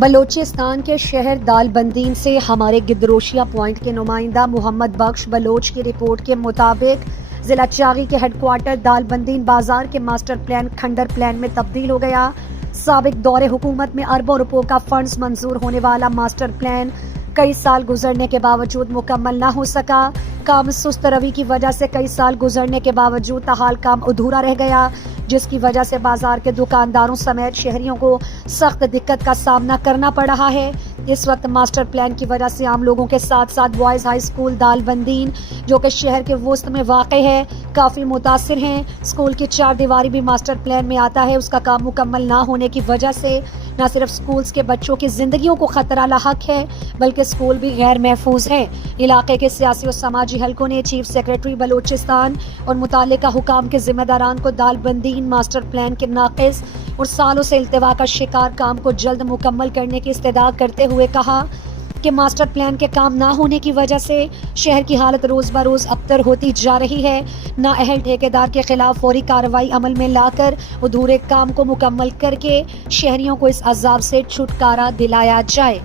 بلوچستان کے شہر دالبندین سے ہمارے گدروشیا پوائنٹ کے نمائندہ محمد بخش بلوچ کی رپورٹ کے مطابق ضلع چاغی کے ہیڈ کوارٹر دالبندین بازار کے ماسٹر پلان کھنڈر پلان میں تبدیل ہو گیا۔ سابق دور حکومت میں اربوں روپوں کا فنڈز منظور ہونے والا ماسٹر پلان کئی سال گزرنے کے باوجود مکمل نہ ہو سکا۔ کام سست روی کی وجہ سے کئی سال گزرنے کے باوجود تاحال کام ادھورا رہ گیا، جس کی وجہ سے بازار کے دکانداروں سمیت شہریوں کو سخت دقت کا سامنا کرنا پڑ رہا ہے۔ اس وقت ماسٹر پلان کی وجہ سے عام لوگوں کے ساتھ ساتھ بوائز ہائی اسکول دالبندین جو کہ شہر کے وسط میں واقع ہے کافی متاثر ہیں۔ اسکول کی 4 دیواری بھی ماسٹر پلان میں آتا ہے، اس کا کام مکمل نہ ہونے کی وجہ سے نہ صرف اسکولز کے بچوں کی زندگیوں کو خطرہ لاحق ہے بلکہ اسکول بھی غیر محفوظ ہے۔ علاقے کے سیاسی اور سماجی حلقوں نے چیف سیکریٹری بلوچستان اور متعلقہ حکام کے ذمہ داران کو دالبندین ماسٹر پلان کے ناقص اور سالوں سے التوا کا شکار کام کو جلد مکمل کرنے کی استدعا کرتے ہوئے کہا کہ ماسٹر پلان کے کام نہ ہونے کی وجہ سے شہر کی حالت روز بروز ابتر ہوتی جا رہی ہے۔ نااہل ٹھیکیدار کے خلاف فوری کارروائی عمل میں لا کر ادھورے کام کو مکمل کر کے شہریوں کو اس عذاب سے چھٹکارا دلایا جائے۔